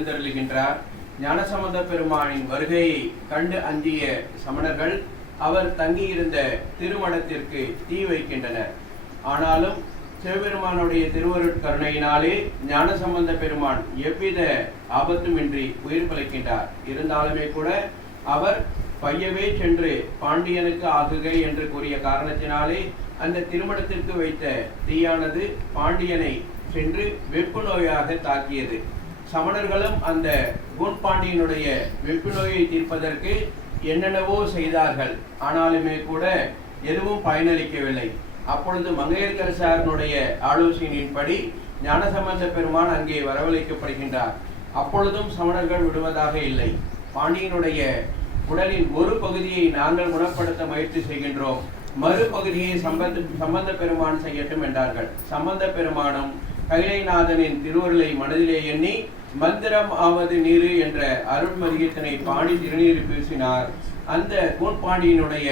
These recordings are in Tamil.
எழுந்தருளுகின்றார். ஞானசம்பந்த பெருமானின் வருகையை கண்டு அஞ்சிய சமணர்கள் அவர் தங்கியிருந்த திருமணத்திற்கு தீ வைக்கின்றனர். ஆனாலும் சிவபெருமானுடைய திருவருட்கருணையினாலே ஞானசம்பந்த பெருமான் எவ்வித ஆபத்துமின்றி உயிர் பிழைக்கின்றார். இருந்தாலுமே கூட அவர் பையவே சென்று பாண்டியனுக்கு ஆகுகை என்று கூறிய காரணத்தினாலே அந்த திருமணத்திற்கு வைத்த தீயானது பாண்டியனை சென்று வெப்பு நோயாக தாக்கியது. சமணர்களும் அந்த கூன்பாண்டியனுடைய வெப்பு நோயை தீர்ப்பதற்கு என்னென்னவோ செய்தார்கள். ஆனாலுமே கூட எதுவும் பயனளிக்கவில்லை. அப்பொழுது மங்கையர்க்கரசாரனுடைய ஆலோசனையின்படி ஞானசம்பந்த பெருமான் அங்கே வரவழைக்கப்படுகின்றார். அப்பொழுதும் சமணர்கள் விடுவதாக இல்லை. பாண்டியனுடைய உடலின் ஒரு பகுதியை நாங்கள் குணப்படுத்த முயற்சி செய்கின்றோம், மறுபகுதியை சம்பந்த பெருமான் செய்யட்டும் என்றார்கள். சம்பந்த பெருமானும் கைலைநாதனின் திருவருளை மனதிலே எண்ணி மந்திரம் ஆவது நீரு என்ற அருள்மதியத்தினை பாடி திருநீர் பூசினார். அந்த கூன்பாண்டியினுடைய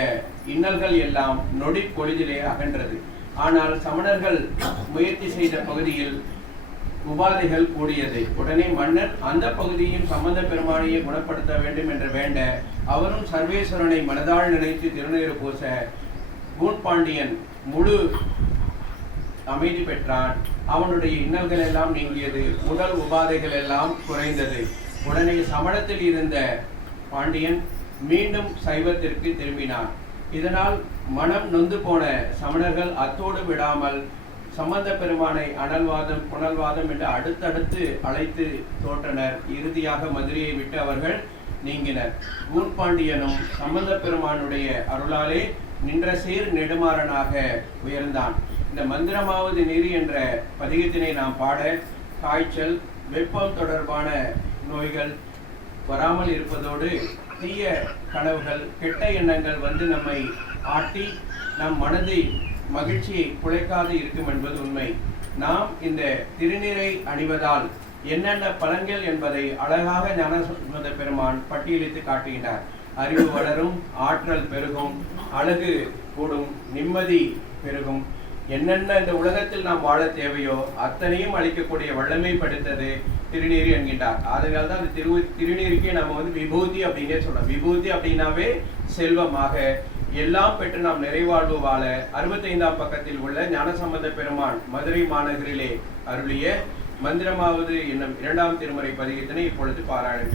இன்னல்கள் எல்லாம் நொடி பொழுதிலே அகன்றது. ஆனால் சமணர்கள் முயற்சி செய்த பகுதியில் உபாதைகள் கூடியது. உடனே மன்னர் அந்த பகுதியும் சம்பந்த பெருமானையை குணப்படுத்த வேண்டும் என்று வேண்ட அவரும் சர்வேஸ்வரனை மனதால் நினைத்து திருநீர் பூச கூன்பாண்டியன் முழு அமைதி பெற்றான். அவனுடைய இன்னல்கள் எல்லாம் நீங்கியது, உடல் உபாதைகள் எல்லாம் குறைந்தது. உடனே சமணத்தில் இருந்த பாண்டியன் மீண்டும் சைவத்திற்கு திரும்பினான். இதனால் மனம் நொந்து போன சமணர்கள் அத்தோடு விடாமல் சம்பந்த பெருமானை அனல்வாதம் புனல்வாதம் என்று அடுத்தடுத்து அழைத்து தோற்றனர். இறுதியாக மதுரையை விட்டு அவர்கள் நீங்கினர். கூன்பாண்டியனும் சம்பந்த பெருமானுடைய அருளாலே நின்ற சீர் நெடுமாறனாக உயர்ந்தான். இந்த மந்திரமாவது நீர் என்ற பதிகத்தினை நாம் பாட காய்ச்சல், வெப்பம் தொடர்பான நோய்கள் வராமல் இருப்பதோடு தீய கனவுகள், கெட்ட எண்ணங்கள் வந்து நம்மை ஆட்டி நம் மனதை மகிழ்ச்சியை குலைக்காது இருக்கும் என்பது உண்மை. நாம் இந்த திருநீரை அணிவதால் என்னென்ன பலன்கள் என்பதை அழகாக ஞானசம்பந்த பெருமான் பட்டியலிட்டு காட்டுகின்றார். அறிவு வளரும், ஆற்றல் பெருகும், அழகு கூடும், நிம்மதி பெருகும், என்னென்ன இந்த உலகத்தில் நாம் வாழ தேவையோ அத்தனையும் அளிக்கக்கூடிய வல்லமை படுத்தது திருநீர் என்கின்றார். அதனால தான் அந்த திருநீருக்கே நம்ம விபூதி அப்படின்னே சொல்றோம். விபூதி அப்படின்னாவே செல்வமாக எல்லாம் பெற்று நாம் நிறைவாழ்வு வாழ 65ஆம் பக்கத்தில் உள்ள ஞானசம்பந்த பெருமான் மதுரை மாநகரிலே அருளிய மந்திரமாவது என்னும் 2ஆம் திருமுறை பதிகத்தினை இப்பொழுது பாராயணம்